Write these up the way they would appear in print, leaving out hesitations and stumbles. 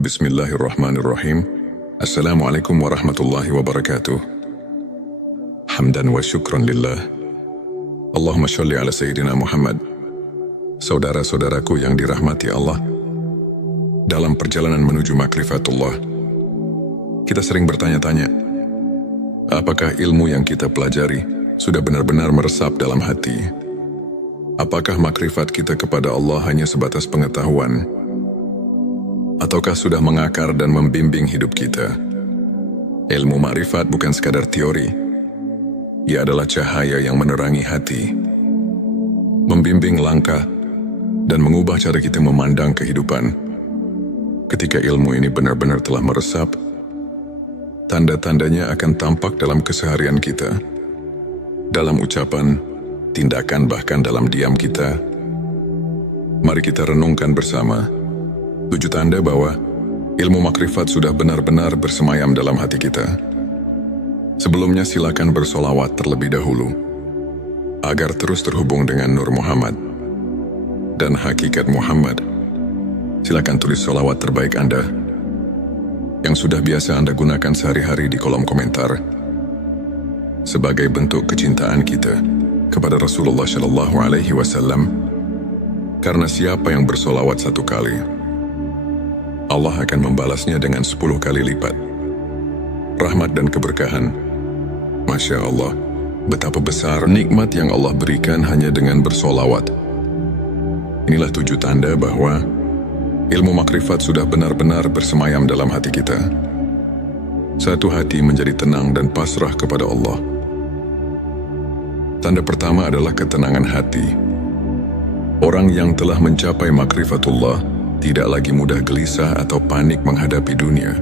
Bismillahirrahmanirrahim. Assalamualaikum warahmatullahi wabarakatuh. Hamdan wa syukran lillah. Allahumma sholli ala Sayyidina Muhammad. Saudara-saudaraku yang dirahmati Allah, dalam perjalanan menuju makrifatullah, kita sering bertanya-tanya, apakah ilmu yang kita pelajari sudah benar-benar meresap dalam hati? Apakah makrifat kita kepada Allah hanya sebatas pengetahuan? Ataukah sudah mengakar dan membimbing hidup kita? Ilmu makrifat bukan sekadar teori. Ia adalah cahaya yang menerangi hati, membimbing langkah, dan mengubah cara kita memandang kehidupan. Ketika ilmu ini benar-benar telah meresap, tanda-tandanya akan tampak dalam keseharian kita, dalam ucapan, tindakan, bahkan dalam diam kita. Mari kita renungkan bersama 7 tanda bahwa ilmu makrifat sudah benar-benar bersemayam dalam hati kita. Sebelumnya silakan bersolawat terlebih dahulu, agar terus terhubung dengan Nur Muhammad dan hakikat Muhammad. Silakan tulis solawat terbaik Anda, yang sudah biasa Anda gunakan sehari-hari di kolom komentar, sebagai bentuk kecintaan kita kepada Rasulullah Shallallahu Alaihi Wasallam. Karena siapa yang bersolawat 1 kali, Allah akan membalasnya dengan 10 kali lipat rahmat dan keberkahan. Masya Allah, betapa besar nikmat yang Allah berikan hanya dengan bersolawat. Inilah 7 tanda bahwa ilmu makrifat sudah benar-benar bersemayam dalam hati kita. Satu hati menjadi tenang dan pasrah kepada Allah. Tanda pertama adalah ketenangan hati. Orang yang telah mencapai makrifatullah tidak lagi mudah gelisah atau panik menghadapi dunia.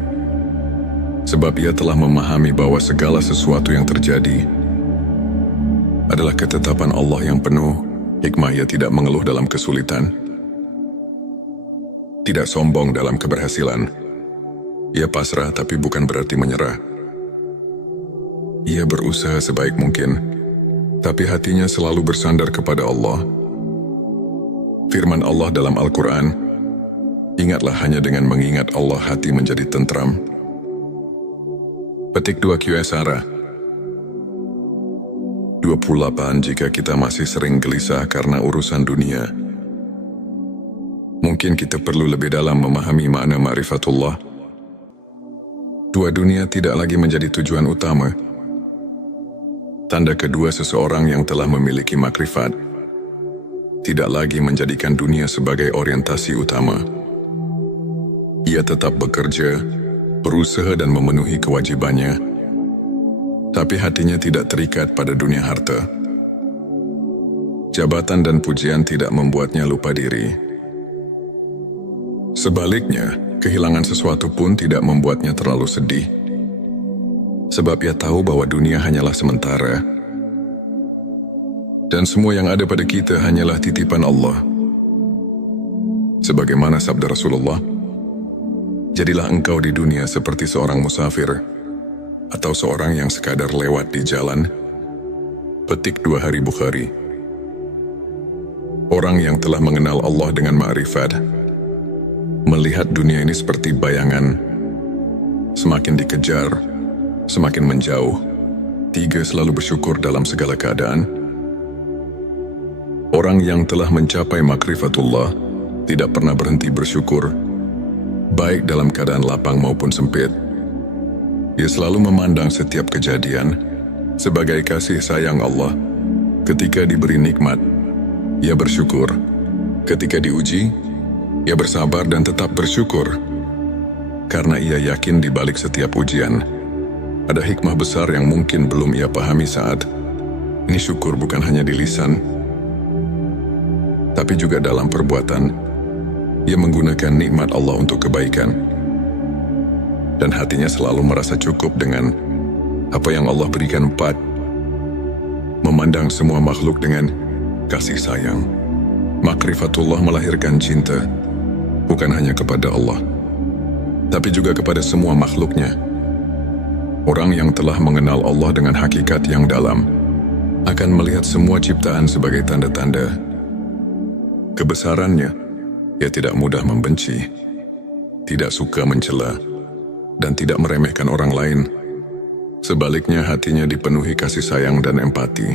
Sebab ia telah memahami bahwa segala sesuatu yang terjadi adalah ketetapan Allah yang penuh hikmah. Ia tidak mengeluh dalam kesulitan, tidak sombong dalam keberhasilan. Ia pasrah tapi bukan berarti menyerah. Ia berusaha sebaik mungkin, tapi hatinya selalu bersandar kepada Allah. Firman Allah dalam Al-Quran, ingatlah hanya dengan mengingat Allah hati menjadi tentram. Petik 2 Qsara 28. Jika kita masih sering gelisah karena urusan dunia, mungkin kita perlu lebih dalam memahami makna ma'rifatullah. Dunia tidak lagi menjadi tujuan utama. Tanda kedua seseorang yang telah memiliki makrifat tidak lagi menjadikan dunia sebagai orientasi utama. Ia tetap bekerja, berusaha dan memenuhi kewajibannya, tapi hatinya tidak terikat pada dunia harta. Jabatan dan pujian tidak membuatnya lupa diri. Sebaliknya, kehilangan sesuatu pun tidak membuatnya terlalu sedih. Sebab ia tahu bahwa dunia hanyalah sementara, dan semua yang ada pada kita hanyalah titipan Allah. Sebagaimana sabda Rasulullah, jadilah engkau di dunia seperti seorang musafir atau seorang yang sekadar lewat di jalan. Petik 2 Hari Bukhari. Orang yang telah mengenal Allah dengan ma'rifat melihat dunia ini seperti bayangan, semakin dikejar, semakin menjauh. 3. Selalu bersyukur dalam segala keadaan. Orang yang telah mencapai makrifatullah tidak pernah berhenti bersyukur, baik dalam keadaan lapang maupun sempit. Ia selalu memandang setiap kejadian sebagai kasih sayang Allah. Ketika diberi nikmat, ia bersyukur. Ketika diuji, ia bersabar dan tetap bersyukur. Karena ia yakin di balik setiap ujian ada hikmah besar yang mungkin belum ia pahami saat ini. Syukur bukan hanya di lisan, tapi juga dalam perbuatan. Ia menggunakan nikmat Allah untuk kebaikan, dan hatinya selalu merasa cukup dengan apa yang Allah berikan. 4. Memandang semua makhluk dengan kasih sayang. Makrifatullah melahirkan cinta, bukan hanya kepada Allah, tapi juga kepada semua makhluknya. Orang yang telah mengenal Allah dengan hakikat yang dalam akan melihat semua ciptaan sebagai tanda-tanda kebesarannya. Ia tidak mudah membenci, tidak suka mencela, dan tidak meremehkan orang lain. Sebaliknya hatinya dipenuhi kasih sayang dan empati.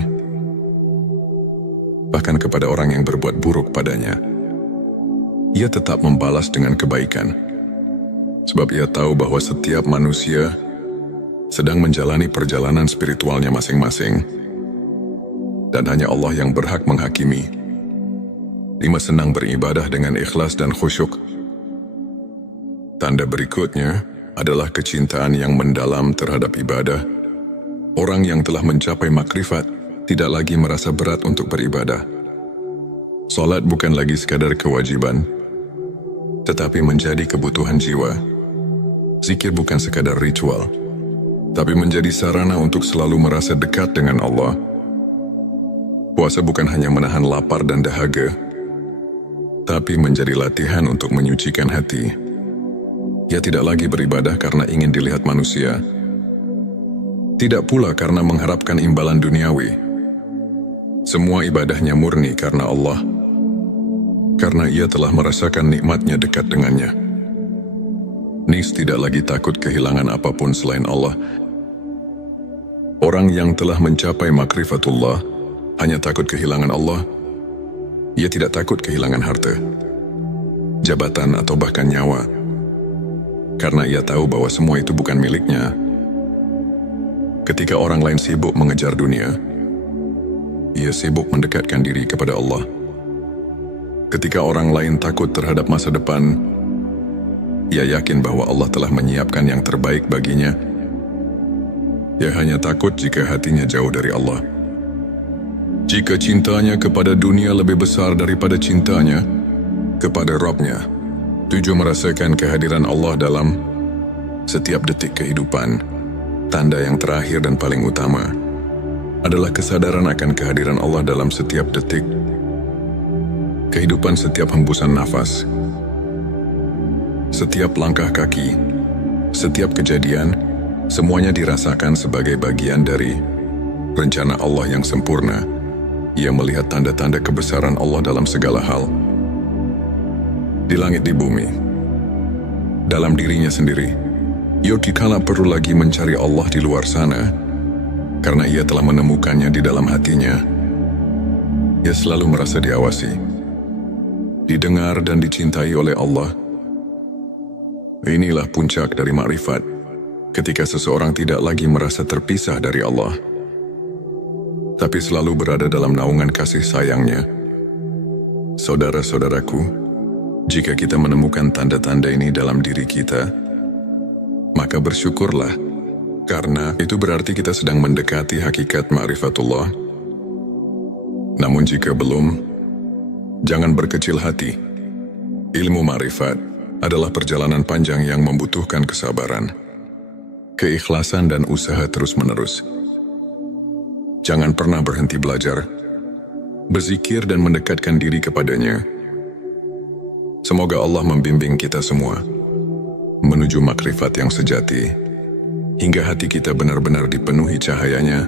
Bahkan kepada orang yang berbuat buruk padanya, ia tetap membalas dengan kebaikan. Sebab ia tahu bahwa setiap manusia sedang menjalani perjalanan spiritualnya masing-masing. Dan hanya Allah yang berhak menghakimi. 5. Senang beribadah dengan ikhlas dan khusyuk. Tanda berikutnya adalah kecintaan yang mendalam terhadap ibadah. Orang yang telah mencapai makrifat tidak lagi merasa berat untuk beribadah. Salat bukan lagi sekadar kewajiban, tetapi menjadi kebutuhan jiwa. Zikir bukan sekadar ritual, tapi menjadi sarana untuk selalu merasa dekat dengan Allah. Puasa bukan hanya menahan lapar dan dahaga, tapi menjadi latihan untuk menyucikan hati. Ia tidak lagi beribadah karena ingin dilihat manusia, tidak pula karena mengharapkan imbalan duniawi. Semua ibadahnya murni karena Allah, karena ia telah merasakan nikmatnya dekat dengannya. Nis tidak lagi takut kehilangan apapun selain Allah. Orang yang telah mencapai makrifatullah hanya takut kehilangan Allah. Ia tidak takut kehilangan harta, jabatan atau bahkan nyawa, karena ia tahu bahwa semua itu bukan miliknya. Ketika orang lain sibuk mengejar dunia, ia sibuk mendekatkan diri kepada Allah. Ketika orang lain takut terhadap masa depan, ia yakin bahwa Allah telah menyiapkan yang terbaik baginya. Ia hanya takut jika hatinya jauh dari Allah. Jika cintanya kepada dunia lebih besar daripada cintanya kepada Rabb-Nya. 7. Merasakan kehadiran Allah dalam setiap detik kehidupan. Tanda yang terakhir dan paling utama adalah kesadaran akan kehadiran Allah dalam setiap detik kehidupan. Setiap hembusan nafas, setiap langkah kaki, setiap kejadian, semuanya dirasakan sebagai bagian dari rencana Allah yang sempurna. Ia melihat tanda-tanda kebesaran Allah dalam segala hal, di langit, di bumi, dalam dirinya sendiri. Ia tidak perlu lagi mencari Allah di luar sana, karena ia telah menemukannya di dalam hatinya. Ia selalu merasa diawasi, didengar dan dicintai oleh Allah. Inilah puncak dari makrifat, ketika seseorang tidak lagi merasa terpisah dari Allah, tapi selalu berada dalam naungan kasih sayangnya. Saudara-saudaraku, jika kita menemukan tanda-tanda ini dalam diri kita, maka bersyukurlah, karena itu berarti kita sedang mendekati hakikat ma'rifatullah. Namun jika belum, jangan berkecil hati. Ilmu ma'rifat adalah perjalanan panjang yang membutuhkan kesabaran, keikhlasan dan usaha terus-menerus. Jangan pernah berhenti belajar, berzikir dan mendekatkan diri kepadanya. Semoga Allah membimbing kita semua menuju makrifat yang sejati, hingga hati kita benar-benar dipenuhi cahayanya.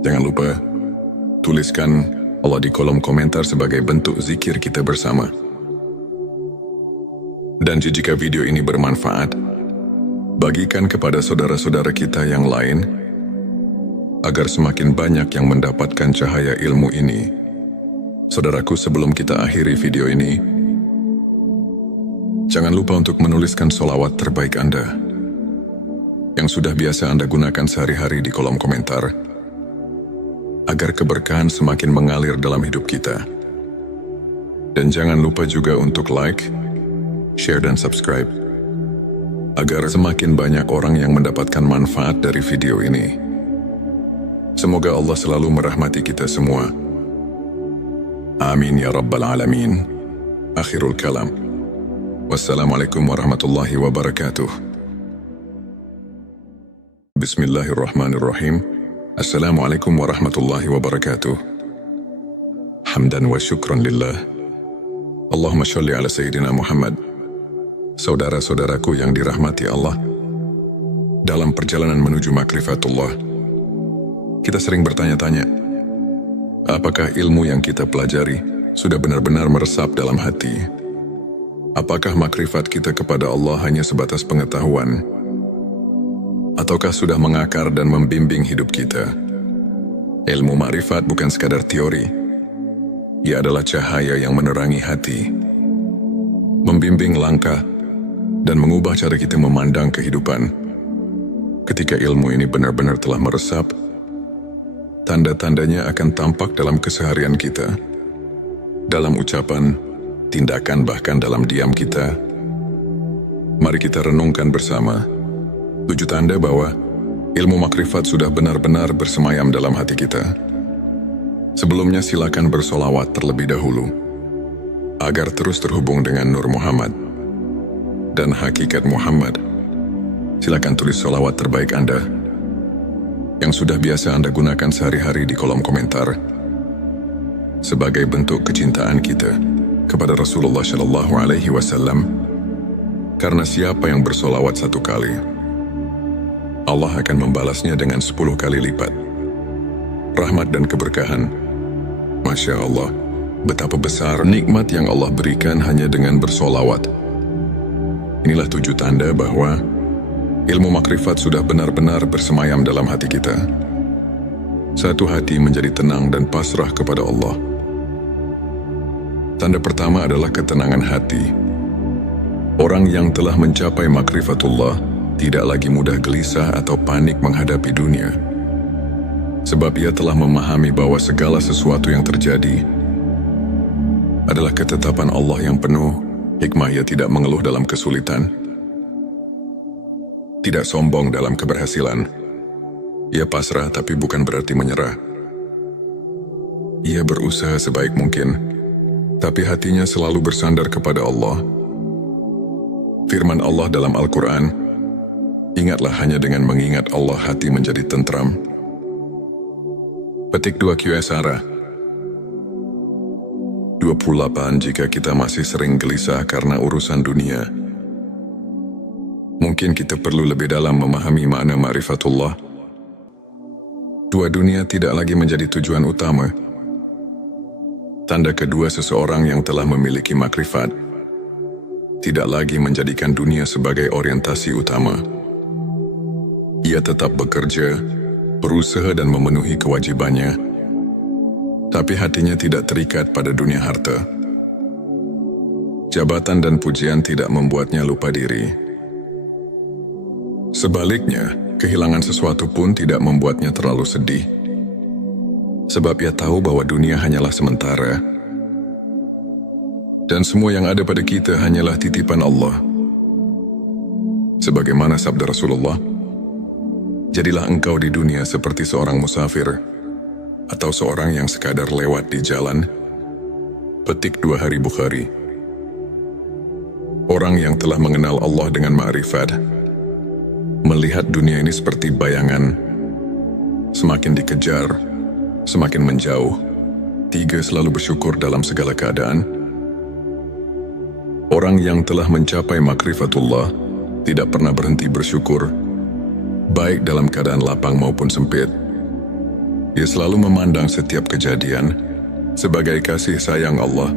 Jangan lupa, tuliskan Allah di kolom komentar sebagai bentuk zikir kita bersama. Dan jika video ini bermanfaat, bagikan kepada saudara-saudara kita yang lain, agar semakin banyak yang mendapatkan cahaya ilmu ini. Saudaraku, sebelum kita akhiri video ini, jangan lupa untuk menuliskan sholawat terbaik Anda, yang sudah biasa Anda gunakan sehari-hari di kolom komentar, agar keberkahan semakin mengalir dalam hidup kita. Dan jangan lupa juga untuk like, share dan subscribe, agar semakin banyak orang yang mendapatkan manfaat dari video ini. Semoga Allah selalu merahmati kita semua. Amin ya Rabbal Alamin. Akhirul kalam. Wassalamualaikum warahmatullahi wabarakatuh. Bismillahirrahmanirrahim. Assalamualaikum warahmatullahi wabarakatuh. Hamdan wa syukran lillah. Allahumma sholli ala Sayyidina Muhammad. Saudara-saudaraku yang dirahmati Allah, dalam perjalanan menuju makrifatullah, kita sering bertanya-tanya, apakah ilmu yang kita pelajari sudah benar-benar meresap dalam hati? Apakah makrifat kita kepada Allah hanya sebatas pengetahuan? Ataukah sudah mengakar dan membimbing hidup kita? Ilmu makrifat bukan sekadar teori. Ia adalah cahaya yang menerangi hati, membimbing langkah, dan mengubah cara kita memandang kehidupan. Ketika ilmu ini benar-benar telah meresap, tanda-tandanya akan tampak dalam keseharian kita, dalam ucapan, tindakan, bahkan dalam diam kita. Mari kita renungkan bersama 7 tanda bahwa ilmu makrifat sudah benar-benar bersemayam dalam hati kita. Sebelumnya silakan bersolawat terlebih dahulu, agar terus terhubung dengan Nur Muhammad dan hakikat Muhammad. Silakan tulis solawat terbaik Anda yang sudah biasa Anda gunakan sehari-hari di kolom komentar, sebagai bentuk kecintaan kita kepada Rasulullah Shallallahu Alaihi Wasallam. Karena siapa yang bersolawat 1 kali, Allah akan membalasnya dengan 10 kali lipat rahmat dan keberkahan. Masya Allah, betapa besar nikmat yang Allah berikan hanya dengan bersolawat. Inilah 7 tanda bahwa ilmu makrifat sudah benar-benar bersemayam dalam hati kita. Satu hati menjadi tenang dan pasrah kepada Allah. Tanda pertama adalah ketenangan hati. Orang yang telah mencapai makrifatullah tidak lagi mudah gelisah atau panik menghadapi dunia. Sebab ia telah memahami bahwa segala sesuatu yang terjadi adalah ketetapan Allah yang penuh hikmah. Ia tidak mengeluh dalam kesulitan, tidak sombong dalam keberhasilan. Ia pasrah tapi bukan berarti menyerah. Ia berusaha sebaik mungkin, tapi hatinya selalu bersandar kepada Allah. Firman Allah dalam Al-Quran, ingatlah hanya dengan mengingat Allah hati menjadi tentram. Petik 2 Qsara 28. Jika kita masih sering gelisah karena urusan dunia, mungkin kita perlu lebih dalam memahami makna ma'rifatullah. Dunia tidak lagi menjadi tujuan utama. Tanda kedua seseorang yang telah memiliki makrifat tidak lagi menjadikan dunia sebagai orientasi utama. Ia tetap bekerja, berusaha dan memenuhi kewajibannya, tapi hatinya tidak terikat pada dunia harta. Jabatan dan pujian tidak membuatnya lupa diri. Sebaliknya, kehilangan sesuatu pun tidak membuatnya terlalu sedih, sebab ia tahu bahwa dunia hanyalah sementara, dan semua yang ada pada kita hanyalah titipan Allah. Sebagaimana sabda Rasulullah, jadilah engkau di dunia seperti seorang musafir atau seorang yang sekadar lewat di jalan. Petik 2 Hari Bukhari. Orang yang telah mengenal Allah dengan ma'rifat melihat dunia ini seperti bayangan, semakin dikejar, semakin menjauh. 3. Selalu bersyukur dalam segala keadaan. Orang yang telah mencapai makrifatullah tidak pernah berhenti bersyukur, baik dalam keadaan lapang maupun sempit. Ia selalu memandang setiap kejadian sebagai kasih sayang Allah.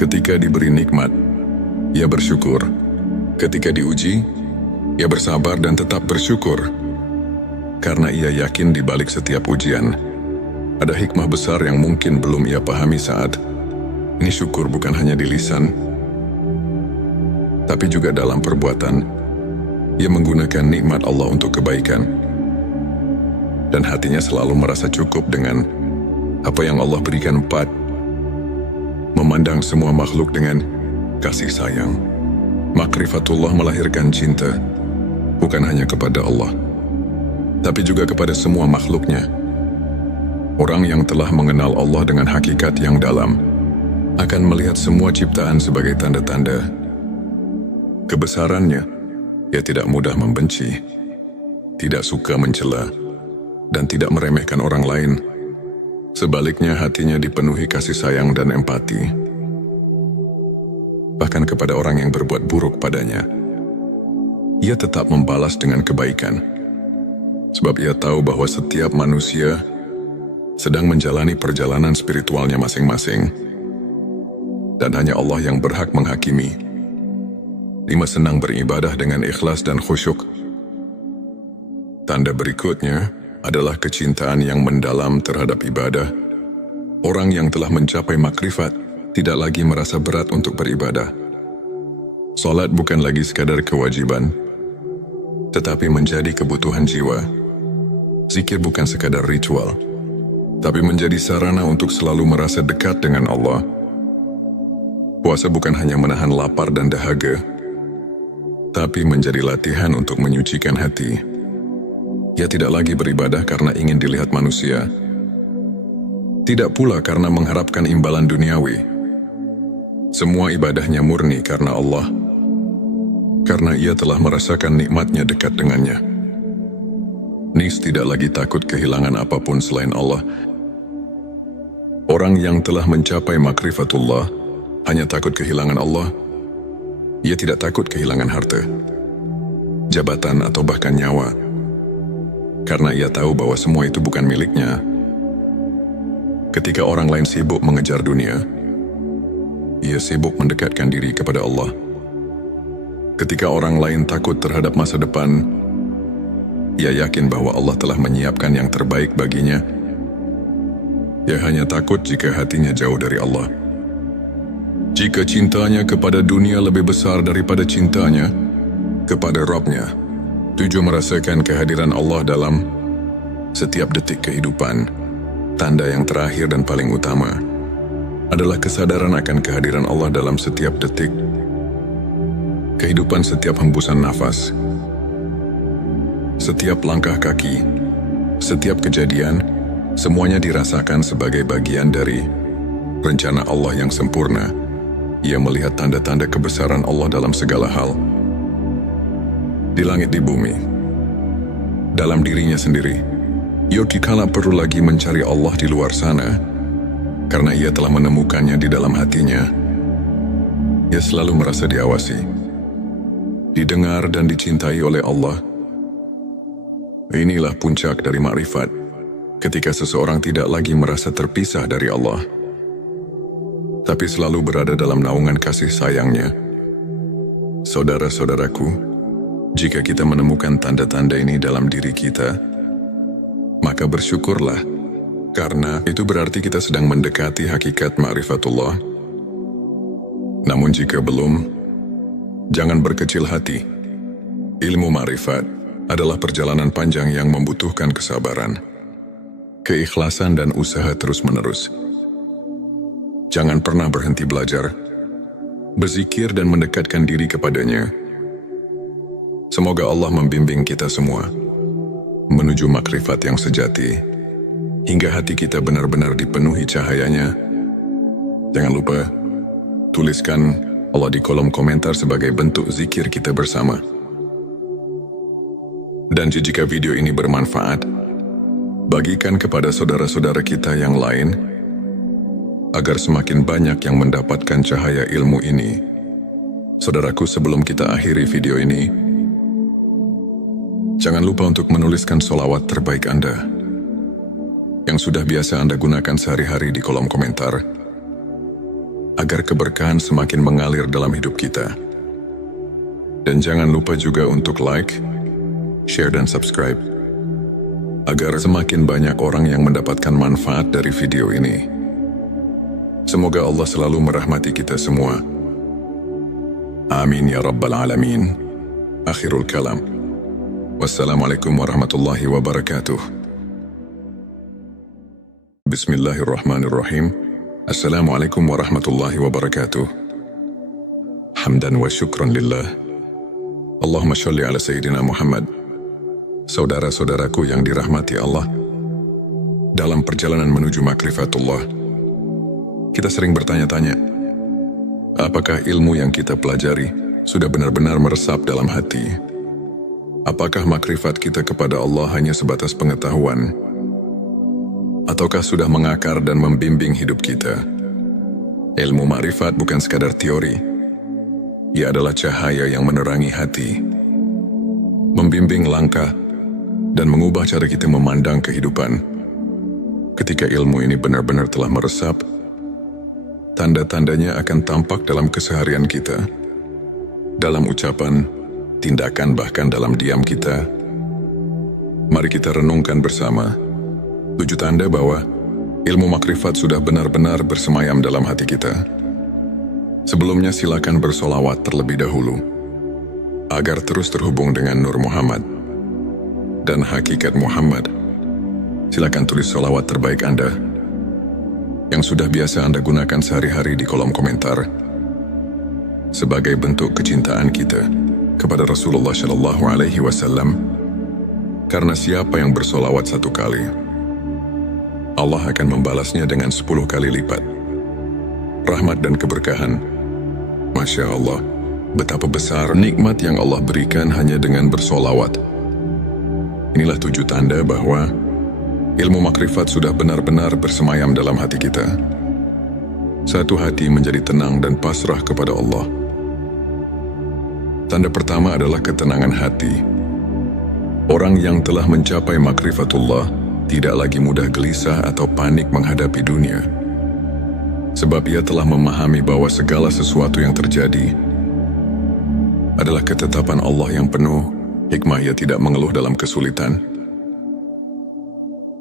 Ketika diberi nikmat, ia bersyukur. Ketika diuji, ia bersabar dan tetap bersyukur. Karena ia yakin di balik setiap ujian ada hikmah besar yang mungkin belum ia pahami saat ini. Syukur bukan hanya di lisan, tapi juga dalam perbuatan. Ia menggunakan nikmat Allah untuk kebaikan, dan hatinya selalu merasa cukup dengan apa yang Allah berikan. 4. Memandang semua makhluk dengan kasih sayang. Makrifatullah melahirkan cinta, bukan hanya kepada Allah, tapi juga kepada semua makhluknya. Orang yang telah mengenal Allah dengan hakikat yang dalam akan melihat semua ciptaan sebagai tanda-tanda kebesarannya. Ia tidak mudah membenci, tidak suka mencela, dan tidak meremehkan orang lain. Sebaliknya, hatinya dipenuhi kasih sayang dan empati, bahkan kepada orang yang berbuat buruk padanya. Ia tetap membalas dengan kebaikan, sebab ia tahu bahwa setiap manusia sedang menjalani perjalanan spiritualnya masing-masing, dan hanya Allah yang berhak menghakimi 5. Senang beribadah dengan ikhlas dan khusyuk. Tanda berikutnya adalah kecintaan yang mendalam terhadap ibadah. Orang yang telah mencapai makrifat tidak lagi merasa berat untuk beribadah. Salat bukan lagi sekadar kewajiban, tetapi menjadi kebutuhan jiwa. Zikir bukan sekadar ritual, tapi menjadi sarana untuk selalu merasa dekat dengan Allah. Puasa bukan hanya menahan lapar dan dahaga, tapi menjadi latihan untuk menyucikan hati. Ia tidak lagi beribadah karena ingin dilihat manusia, tidak pula karena mengharapkan imbalan duniawi. Semua ibadahnya murni karena Allah, karena ia telah merasakan nikmatnya dekat dengannya. Nis tidak lagi takut kehilangan apapun selain Allah. Orang yang telah mencapai makrifatullah hanya takut kehilangan Allah. Ia tidak takut kehilangan harta, jabatan atau bahkan nyawa, karena ia tahu bahwa semua itu bukan miliknya. Ketika orang lain sibuk mengejar dunia, ia sibuk mendekatkan diri kepada Allah. Ketika orang lain takut terhadap masa depan, ia yakin bahwa Allah telah menyiapkan yang terbaik baginya. Ia hanya takut jika hatinya jauh dari Allah. Jika cintanya kepada dunia lebih besar daripada cintanya kepada Rabb-Nya. 7. Merasakan kehadiran Allah dalam setiap detik kehidupan. Tanda yang terakhir dan paling utama adalah kesadaran akan kehadiran Allah dalam setiap detik kehidupan. Setiap hembusan nafas, setiap langkah kaki, setiap kejadian, semuanya dirasakan sebagai bagian dari rencana Allah yang sempurna. Ia melihat tanda-tanda kebesaran Allah dalam segala hal, di langit, di bumi, dalam dirinya sendiri. Ia dikala perlu lagi mencari Allah di luar sana, karena ia telah menemukannya di dalam hatinya. Ia selalu merasa diawasi, didengar dan dicintai oleh Allah. Inilah puncak dari makrifat, ketika seseorang tidak lagi merasa terpisah dari Allah, tapi selalu berada dalam naungan kasih sayangnya. Saudara-saudaraku, jika kita menemukan tanda-tanda ini dalam diri kita, maka bersyukurlah, karena itu berarti kita sedang mendekati hakikat ma'rifatullah. Namun jika belum, jangan berkecil hati. Ilmu ma'rifat adalah perjalanan panjang yang membutuhkan kesabaran, keikhlasan dan usaha terus-menerus. Jangan pernah berhenti belajar, berzikir dan mendekatkan diri kepadanya. Semoga Allah membimbing kita semua menuju makrifat yang sejati, hingga hati kita benar-benar dipenuhi cahayanya. Jangan lupa, tuliskan Allah di kolom komentar sebagai bentuk zikir kita bersama. Dan jika video ini bermanfaat, bagikan kepada saudara-saudara kita yang lain, agar semakin banyak yang mendapatkan cahaya ilmu ini. Saudaraku, sebelum kita akhiri video ini, jangan lupa untuk menuliskan sholawat terbaik Anda, yang sudah biasa Anda gunakan sehari-hari di kolom komentar, agar keberkahan semakin mengalir dalam hidup kita. Dan jangan lupa juga untuk like, share dan subscribe, agar semakin banyak orang yang mendapatkan manfaat dari video ini. Semoga Allah selalu merahmati kita semua. Amin ya Rabbal Alamin. Akhirul kalam. Wassalamualaikum warahmatullahi wabarakatuh. Bismillahirrahmanirrahim. Assalamualaikum warahmatullahi wabarakatuh. Hamdan wa syukran lillah. Allahumma sholli ala Sayyidina Muhammad. Saudara-saudaraku yang dirahmati Allah, dalam perjalanan menuju makrifatullah, kita sering bertanya-tanya, apakah ilmu yang kita pelajari sudah benar-benar meresap dalam hati? Apakah makrifat kita kepada Allah hanya sebatas pengetahuan? Ataukah sudah mengakar dan membimbing hidup kita? Ilmu makrifat bukan sekadar teori. Ia adalah cahaya yang menerangi hati, membimbing langkah, dan mengubah cara kita memandang kehidupan. Ketika ilmu ini benar-benar telah meresap, tanda-tandanya akan tampak dalam keseharian kita. dalam ucapan, tindakan, bahkan dalam diam kita. Mari kita renungkan bersama 7 tanda bahwa ilmu makrifat sudah benar-benar bersemayam dalam hati kita. Sebelumnya silakan bersolawat terlebih dahulu, agar terus terhubung dengan Nur Muhammad dan hakikat Muhammad. Silakan tulis solawat terbaik Anda yang sudah biasa Anda gunakan sehari-hari di kolom komentar sebagai bentuk kecintaan kita kepada Rasulullah Shallallahu Alaihi Wasallam. Karena siapa yang bersolawat 1 kali, Allah akan membalasnya dengan 10 kali lipat rahmat dan keberkahan. Masya Allah, betapa besar nikmat yang Allah berikan hanya dengan bersolawat. Inilah 7 tanda bahwa ilmu makrifat sudah benar-benar bersemayam dalam hati kita. Satu hati menjadi tenang dan pasrah kepada Allah. Tanda pertama adalah ketenangan hati. Orang yang telah mencapai makrifatullah tidak lagi mudah gelisah atau panik menghadapi dunia. Sebab ia telah memahami bahwa segala sesuatu yang terjadi adalah ketetapan Allah yang penuh hikmah. Ia tidak mengeluh dalam kesulitan,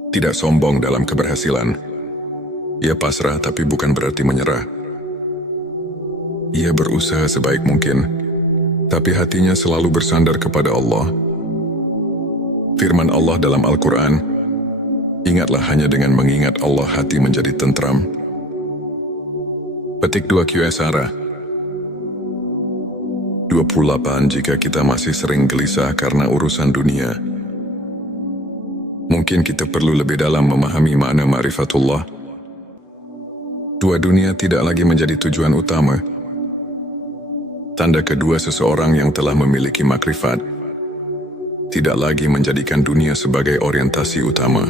tidak sombong dalam keberhasilan. Ia pasrah tapi bukan berarti menyerah. Ia berusaha sebaik mungkin, tapi hatinya selalu bersandar kepada Allah. Firman Allah dalam Al-Quran, ingatlah hanya dengan mengingat Allah hati menjadi tentram. Petik 2 QSara 28. Jika kita masih sering gelisah karena urusan dunia, mungkin kita perlu lebih dalam memahami makna ma'rifatullah. 2. Dunia tidak lagi menjadi tujuan utama. Tanda kedua seseorang yang telah memiliki makrifat tidak lagi menjadikan dunia sebagai orientasi utama.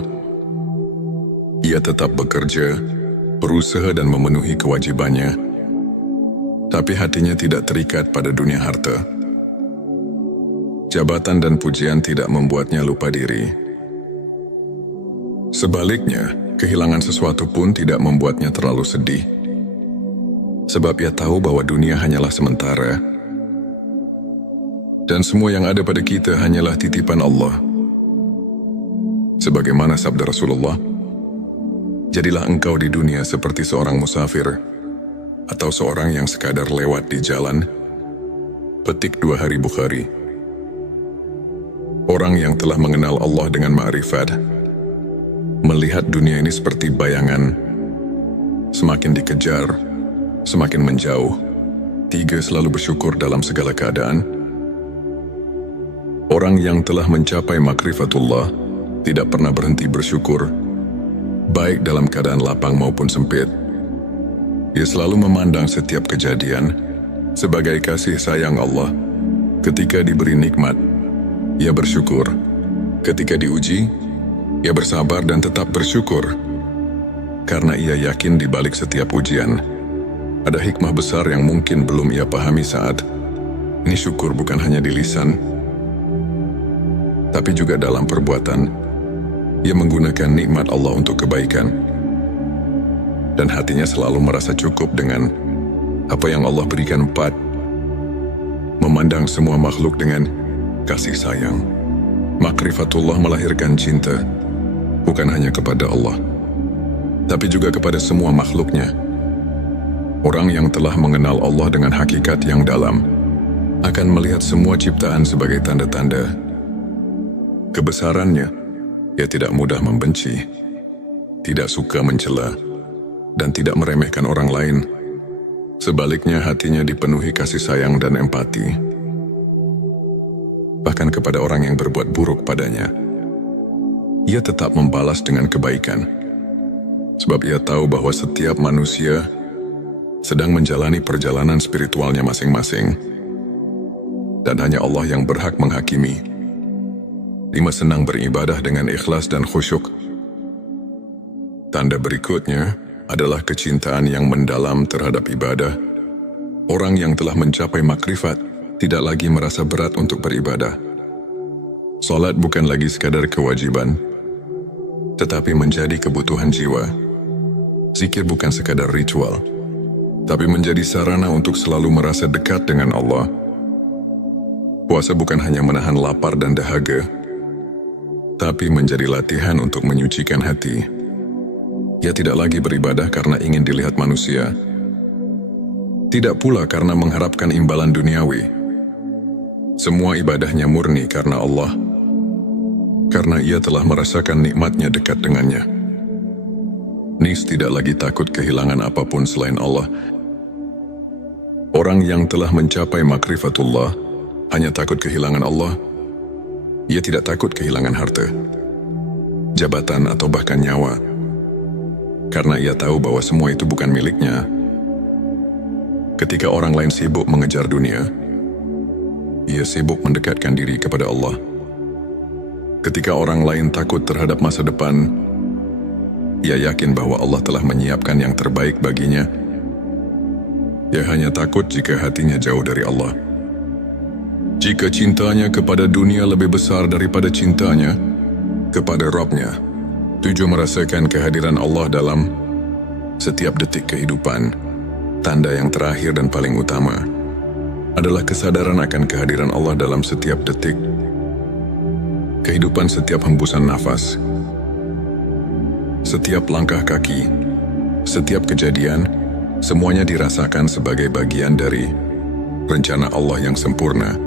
Ia tetap bekerja, berusaha dan memenuhi kewajibannya, tapi hatinya tidak terikat pada dunia harta. Jabatan dan pujian tidak membuatnya lupa diri. Sebaliknya, kehilangan sesuatu pun tidak membuatnya terlalu sedih. Sebab ia tahu bahwa dunia hanyalah sementara, dan semua yang ada pada kita hanyalah titipan Allah. Sebagaimana sabda Rasulullah, jadilah engkau di dunia seperti seorang musafir, atau seorang yang sekadar lewat di jalan. Petik 2 Hari Bukhari. Orang yang telah mengenal Allah dengan ma'rifat melihat dunia ini seperti bayangan, semakin dikejar, semakin menjauh. 3. Selalu bersyukur dalam segala keadaan. Orang yang telah mencapai makrifatullah tidak pernah berhenti bersyukur, baik dalam keadaan lapang maupun sempit. Ia selalu memandang setiap kejadian sebagai kasih sayang Allah. Ketika diberi nikmat, ia bersyukur. Ketika diuji, ia bersabar dan tetap bersyukur. Karena ia yakin di balik setiap ujian ada hikmah besar yang mungkin belum ia pahami saat ini. Syukur bukan hanya di lisan, tapi juga dalam perbuatan. Ia menggunakan nikmat Allah untuk kebaikan, dan hatinya selalu merasa cukup dengan apa yang Allah berikan. 4. Memandang semua makhluk dengan kasih sayang. Makrifatullah melahirkan cinta, bukan hanya kepada Allah, tapi juga kepada semua makhluknya. Orang yang telah mengenal Allah dengan hakikat yang dalam akan melihat semua ciptaan sebagai tanda-tanda kebesarannya. Ia tidak mudah membenci, tidak suka mencela, dan tidak meremehkan orang lain. Sebaliknya, hatinya dipenuhi kasih sayang dan empati, bahkan kepada orang yang berbuat buruk padanya. Ia tetap membalas dengan kebaikan, sebab ia tahu bahwa setiap manusia sedang menjalani perjalanan spiritualnya masing-masing, dan hanya Allah yang berhak menghakimi. 5. Senang beribadah dengan ikhlas dan khusyuk. Tanda berikutnya adalah kecintaan yang mendalam terhadap ibadah. Orang yang telah mencapai makrifat tidak lagi merasa berat untuk beribadah. Salat bukan lagi sekadar kewajiban, tetapi menjadi kebutuhan jiwa. Zikir bukan sekadar ritual, tapi menjadi sarana untuk selalu merasa dekat dengan Allah. Puasa bukan hanya menahan lapar dan dahaga, tapi menjadi latihan untuk menyucikan hati. Ia tidak lagi beribadah karena ingin dilihat manusia, tidak pula karena mengharapkan imbalan duniawi. Semua ibadahnya murni karena Allah, karena ia telah merasakan nikmatnya dekat dengannya. Nis tidak lagi takut kehilangan apapun selain Allah. Orang yang telah mencapai makrifatullah hanya takut kehilangan Allah. Ia tidak takut kehilangan harta, jabatan atau bahkan nyawa, karena ia tahu bahwa semua itu bukan miliknya. Ketika orang lain sibuk mengejar dunia, ia sibuk mendekatkan diri kepada Allah. Ketika orang lain takut terhadap masa depan, ia yakin bahwa Allah telah menyiapkan yang terbaik baginya. Ia hanya takut jika hatinya jauh dari Allah. Jika cintanya kepada dunia lebih besar daripada cintanya kepada Rabb-Nya, tujuh merasakan kehadiran Allah dalam setiap detik kehidupan. Tanda yang terakhir dan paling utama adalah kesadaran akan kehadiran Allah dalam setiap detik kehidupan, setiap hembusan nafas, setiap langkah kaki, setiap kejadian, semuanya dirasakan sebagai bagian dari rencana Allah yang sempurna.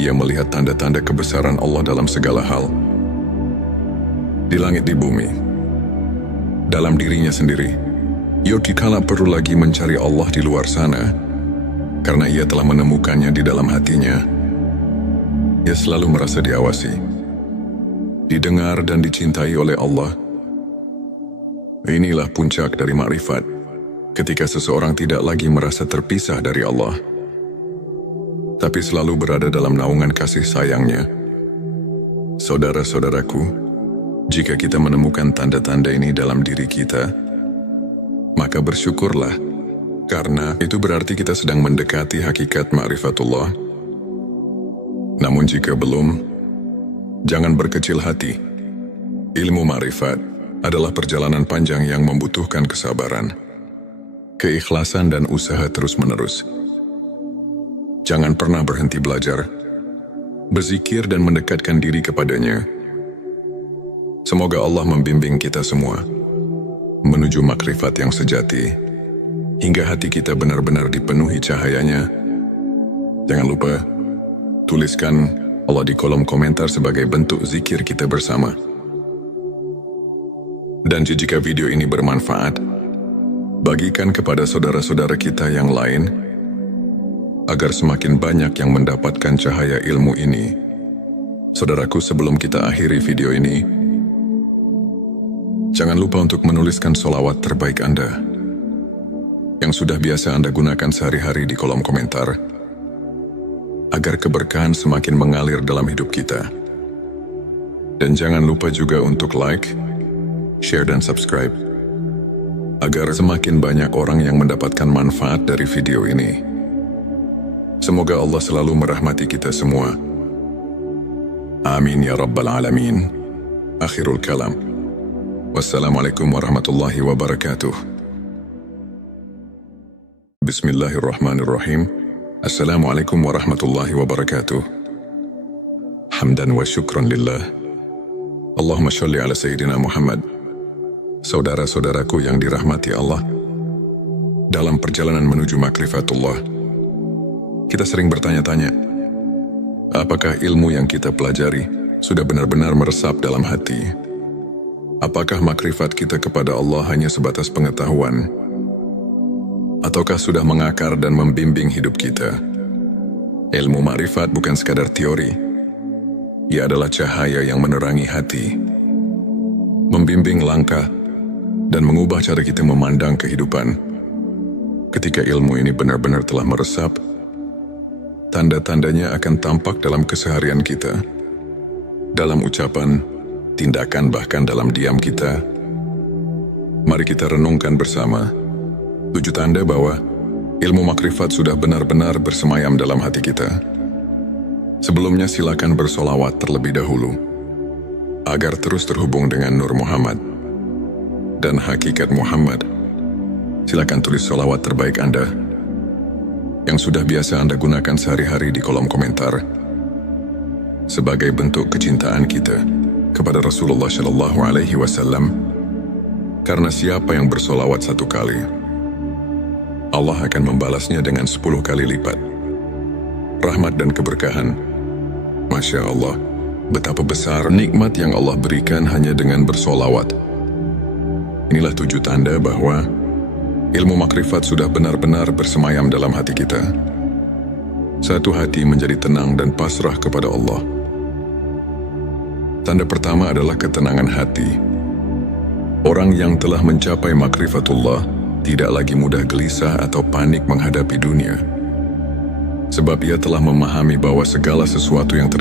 Ia melihat tanda-tanda kebesaran Allah dalam segala hal, di langit, di bumi, dalam dirinya sendiri. Ia dikala perlu lagi mencari Allah di luar sana, karena ia telah menemukannya di dalam hatinya. Ia selalu merasa diawasi, didengar dan dicintai oleh Allah. Inilah puncak dari makrifat, ketika seseorang tidak lagi merasa terpisah dari Allah, tapi selalu berada dalam naungan kasih sayangnya. Saudara-saudaraku, jika kita menemukan tanda-tanda ini dalam diri kita, maka bersyukurlah, karena itu berarti kita sedang mendekati hakikat ma'rifatullah. Namun jika belum, jangan berkecil hati. Ilmu ma'rifat adalah perjalanan panjang yang membutuhkan kesabaran, keikhlasan dan usaha terus-menerus. Jangan pernah berhenti belajar, berzikir dan mendekatkan diri kepadanya. Semoga Allah membimbing kita semua menuju makrifat yang sejati, hingga hati kita benar-benar dipenuhi cahayanya. Jangan lupa, tuliskan Allah di kolom komentar sebagai bentuk zikir kita bersama. Dan jika video ini bermanfaat, bagikan kepada saudara-saudara kita yang lain, agar semakin banyak yang mendapatkan cahaya ilmu ini. Saudaraku, sebelum kita akhiri video ini, jangan lupa untuk menuliskan sholawat terbaik Anda, yang sudah biasa Anda gunakan sehari-hari di kolom komentar, agar keberkahan semakin mengalir dalam hidup kita. Dan jangan lupa juga untuk like, share dan subscribe, agar semakin banyak orang yang mendapatkan manfaat dari video ini. Semoga Allah selalu merahmati kita semua. Amin ya Rabbal Alamin. Akhirul kalam. Wassalamualaikum warahmatullahi wabarakatuh. Bismillahirrahmanirrahim. Assalamualaikum warahmatullahi wabarakatuh. Hamdan wa syukran lillah. Allahumma sholli ala Sayyidina Muhammad. Saudara-saudaraku yang dirahmati Allah, dalam perjalanan menuju makrifatullah, kita sering bertanya-tanya, apakah ilmu yang kita pelajari sudah benar-benar meresap dalam hati? Apakah makrifat kita kepada Allah hanya sebatas pengetahuan? Ataukah sudah mengakar dan membimbing hidup kita? Ilmu makrifat bukan sekadar teori. Ia adalah cahaya yang menerangi hati, membimbing langkah, dan mengubah cara kita memandang kehidupan. Ketika ilmu ini benar-benar telah meresap, tanda-tandanya akan tampak dalam keseharian kita, dalam ucapan, tindakan, bahkan dalam diam kita. Mari kita renungkan bersama 7 tanda bahwa ilmu makrifat sudah benar-benar bersemayam dalam hati kita. Sebelumnya silakan bersolawat terlebih dahulu, agar terus terhubung dengan Nur Muhammad dan hakikat Muhammad. Silakan tulis solawat terbaik Anda, yang sudah biasa Anda gunakan sehari-hari di kolom komentar, sebagai bentuk kecintaan kita kepada Rasulullah Shallallahu Alaihi Wasallam. Karena siapa yang bersolawat 1 kali, Allah akan membalasnya dengan 10 kali lipat. Rahmat dan keberkahan. Masya Allah, betapa besar nikmat yang Allah berikan hanya dengan bersolawat. Inilah 7 tanda bahwa ilmu makrifat sudah benar-benar bersemayam dalam hati kita. Satu hati menjadi tenang dan pasrah kepada Allah. Tanda pertama adalah ketenangan hati. Orang yang telah mencapai makrifatullah tidak lagi mudah gelisah atau panik menghadapi dunia. Sebab ia telah memahami bahwa segala sesuatu yang terjadi